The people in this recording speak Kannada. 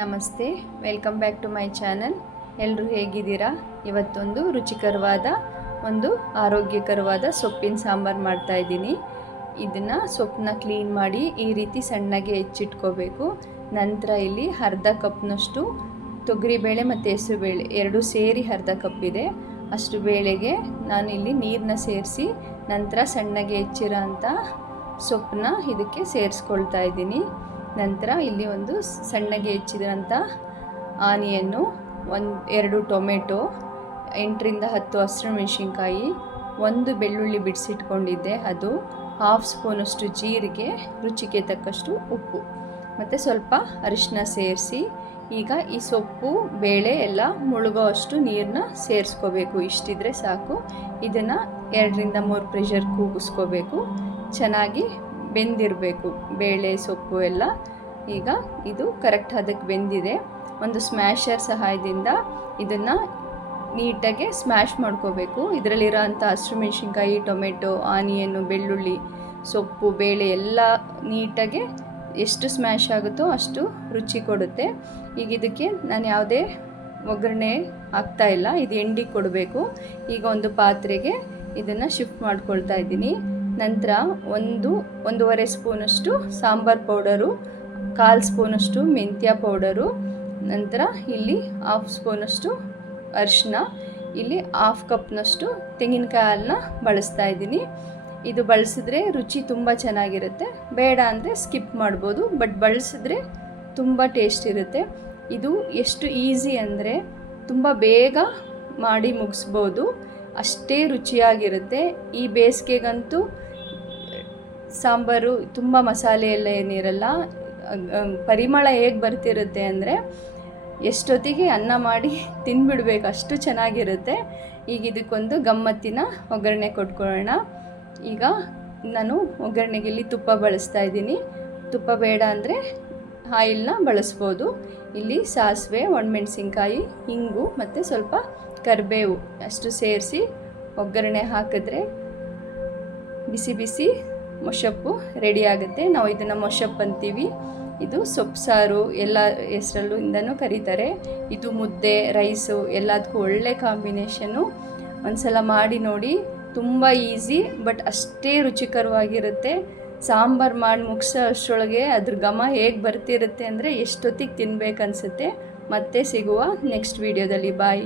ನಮಸ್ತೆ, welcome back to my channel. ಎಲ್ಲರೂ ಹೇಗಿದ್ದೀರಾ? ಇವತ್ತೊಂದು ರುಚಿಕರವಾದ ಆರೋಗ್ಯಕರವಾದ ಸೊಪ್ಪಿನ ಸಾಂಬಾರು ಮಾಡ್ತಾಯಿದ್ದೀನಿ. ಇದನ್ನು ಸೊಪ್ಪನ್ನ ಕ್ಲೀನ್ ಮಾಡಿ ಈ ರೀತಿ ಸಣ್ಣಗೆ ಹೆಚ್ಚಿಟ್ಕೋಬೇಕು. ನಂತರ ಇಲ್ಲಿ ಅರ್ಧ ಕಪ್ನಷ್ಟು ತೊಗರಿಬೇಳೆ ಮತ್ತು ಹೆಸರುಬೇಳೆ ಎರಡೂ ಸೇರಿ ಅರ್ಧ ಕಪ್ ಇದೆ. ಅಷ್ಟು ಬೇಳೆಗೆ ನಾನಿಲ್ಲಿ ನೀರನ್ನ ಸೇರಿಸಿ ನಂತರ ಸಣ್ಣಗೆ ಹೆಚ್ಚಿರೋ ಅಂಥ ಸೊಪ್ಪನ್ನ ಇದಕ್ಕೆ ಸೇರಿಸ್ಕೊಳ್ತಾ ಇದ್ದೀನಿ. ನಂತರ ಇಲ್ಲಿ ಒಂದು ಸಣ್ಣಗೆ ಹೆಚ್ಚಿದಂಥ ಆನಿಯನ್ನು, 2 ಟೊಮೆಟೊ, 8ರಿಂದ 10 ಹಸಿರು ಮೆಣಸಿನ್ಕಾಯಿ, 1 ಬೆಳ್ಳುಳ್ಳಿ ಬಿಡಿಸಿಟ್ಕೊಂಡಿದ್ದೆ, ಅದು 1/2 ಸ್ಪೂನಷ್ಟು ಜೀರಿಗೆ, ರುಚಿಗೆ ತಕ್ಕಷ್ಟು ಉಪ್ಪು ಮತ್ತು ಸ್ವಲ್ಪ ಅರಿಶಿನ ಸೇರಿಸಿ ಈಗ ಈ ಸೊಪ್ಪು ಬೇಳೆ ಎಲ್ಲ ಮುಳುಗೋ ಅಷ್ಟು ನೀರನ್ನ ಸೇರಿಸ್ಕೋಬೇಕು. ಇಷ್ಟಿದ್ರೆ ಸಾಕು. ಇದನ್ನು 2ರಿಂದ 3 ಪ್ರೆಷರ್ ಕೂಗಿಸ್ಕೋಬೇಕು. ಚೆನ್ನಾಗಿ ಬೆಂದಿರಬೇಕು ಬೇಳೆ ಸೊಪ್ಪು ಎಲ್ಲ. ಈಗ ಇದು ಕರೆಕ್ಟ್ ಅದಕ್ಕೆ ಬೆಂದಿದೆ. ಒಂದು ಸ್ಮ್ಯಾಶರ್ ಸಹಾಯದಿಂದ ಇದನ್ನು ನೀಟಾಗಿ ಸ್ಮ್ಯಾಶ್ ಮಾಡ್ಕೋಬೇಕು. ಇದರಲ್ಲಿರೋ ಅಂಥ ಹಸಿರು ಮೆಣಸಿನ್ಕಾಯಿ, ಟೊಮೆಟೊ, ಆನಿಯನ್ನು, ಬೆಳ್ಳುಳ್ಳಿ, ಸೊಪ್ಪು, ಬೇಳೆ ಎಲ್ಲ ನೀಟಾಗಿ ಎಷ್ಟು ಸ್ಮ್ಯಾಶ್ ಆಗುತ್ತೋ ಅಷ್ಟು ರುಚಿ ಕೊಡುತ್ತೆ. ಈಗ ಇದಕ್ಕೆ ನಾನು ಯಾವುದೇ ಒಗ್ಗರಣೆ ಹಾಕ್ತಾಯಿಲ್ಲ, ಇದು ಎಂಡಿಗೆ ಕೊಡಬೇಕು. ಈಗ ಒಂದು ಪಾತ್ರೆಗೆ ಇದನ್ನು ಶಿಫ್ಟ್ ಮಾಡ್ಕೊಳ್ತಾ ಇದ್ದೀನಿ. ನಂತರ 1-1.5 ಸ್ಪೂನಷ್ಟು ಸಾಂಬಾರು ಪೌಡರು, 1/4 ಸ್ಪೂನಷ್ಟು ಮೆಂತ್ಯ ಪೌಡರು, ನಂತರ ಇಲ್ಲಿ 1/2 ಸ್ಪೂನಷ್ಟು ಅರಿಶಿನ, ಇಲ್ಲಿ 1/2 ಕಪ್ನಷ್ಟು ತೆಂಗಿನಕಾಯಿ ಹಾಲನ್ನ ಬಳಸ್ತಾ ಇದ್ದೀನಿ. ಇದು ಬಳಸಿದ್ರೆ ರುಚಿ ತುಂಬ ಚೆನ್ನಾಗಿರುತ್ತೆ. ಬೇಡ ಅಂದರೆ ಸ್ಕಿಪ್ ಮಾಡ್ಬೋದು, ಬಟ್ ಬಳಸಿದ್ರೆ ತುಂಬ ಟೇಸ್ಟ್ ಇರುತ್ತೆ. ಇದು ಎಷ್ಟು ಈಸಿ ಅಂದರೆ ತುಂಬ ಬೇಗ ಮಾಡಿ ಮುಗಿಸ್ಬೋದು, ಅಷ್ಟೇ ರುಚಿಯಾಗಿರುತ್ತೆ. ಈ ಬೇಸಿಗೆಗಂತೂ ಸಾಂಬಾರು ತುಂಬ ಮಸಾಲೆ ಎಲ್ಲ ಏನಿರಲ್ಲ, ಪರಿಮಳ ಹೇಗೆ ಬರ್ತಿರುತ್ತೆ ಅಂದರೆ ಎಷ್ಟೊತ್ತಿಗೆ ಅನ್ನ ಮಾಡಿ ತಿಂದ್ಬಿಡ್ಬೇಕು, ಅಷ್ಟು ಚೆನ್ನಾಗಿರುತ್ತೆ. ಈಗ ಇದಕ್ಕೊಂದು ಗಮ್ಮತ್ತಿನ ಒಗ್ಗರಣೆ ಕೊಟ್ಕೊಳ್ಳೋಣ. ಈಗ ನಾನು ಒಗ್ಗರಣೆಗೆ ಇಲ್ಲಿ ತುಪ್ಪ ಬಳಸ್ತಾ ಇದ್ದೀನಿ. ತುಪ್ಪ ಬೇಡ ಅಂದರೆ ಆಯಿಲ್ನ ಬಳಸ್ಬೋದು. ಇಲ್ಲಿ ಸಾಸಿವೆ, ಒಣಮೆಣಸಿನ್ಕಾಯಿ, ಹಿಂಗು ಮತ್ತು ಸ್ವಲ್ಪ ಕರಿಬೇವು ಅಷ್ಟು ಸೇರಿಸಿ ಒಗ್ಗರಣೆ ಹಾಕಿದ್ರೆ ಬಿಸಿ ಬಿಸಿ ಮೊಸಪ್ಪು ರೆಡಿ ಆಗುತ್ತೆ. ನಾವು ಇದನ್ನು ಮೊಸಪ್ಪು ಅಂತೀವಿ. ಇದು ಸೊಪ್ಪು ಸಾರು ಎಲ್ಲ ಹೆಸರಲ್ಲೂ ಇಂದನೂ ಕರೀತಾರೆ. ಇದು ಮುದ್ದೆ, ರೈಸು ಎಲ್ಲದಕ್ಕೂ ಒಳ್ಳೆ ಕಾಂಬಿನೇಷನ್ನು. ಒಂದ್ಸಲ ಮಾಡಿ ನೋಡಿ, ತುಂಬ ಈಸಿ ಬಟ್ ಅಷ್ಟೇ ರುಚಿಕರವಾಗಿರುತ್ತೆ. ಸಾಂಬಾರು ಮಾಡಿ ಮುಗಿಸೋ ಅಷ್ಟರೊಳಗೆ ಅದ್ರ ಘಮ ಹೇಗೆ ಬರ್ತಿರುತ್ತೆ ಅಂದರೆ ಎಷ್ಟೊತ್ತಿಗೆ ತಿನ್ಬೇಕನ್ಸುತ್ತೆ. ಮತ್ತೆ ಸಿಗುವ ನೆಕ್ಸ್ಟ್ ವಿಡಿಯೋದಲ್ಲಿ. ಬಾಯ್.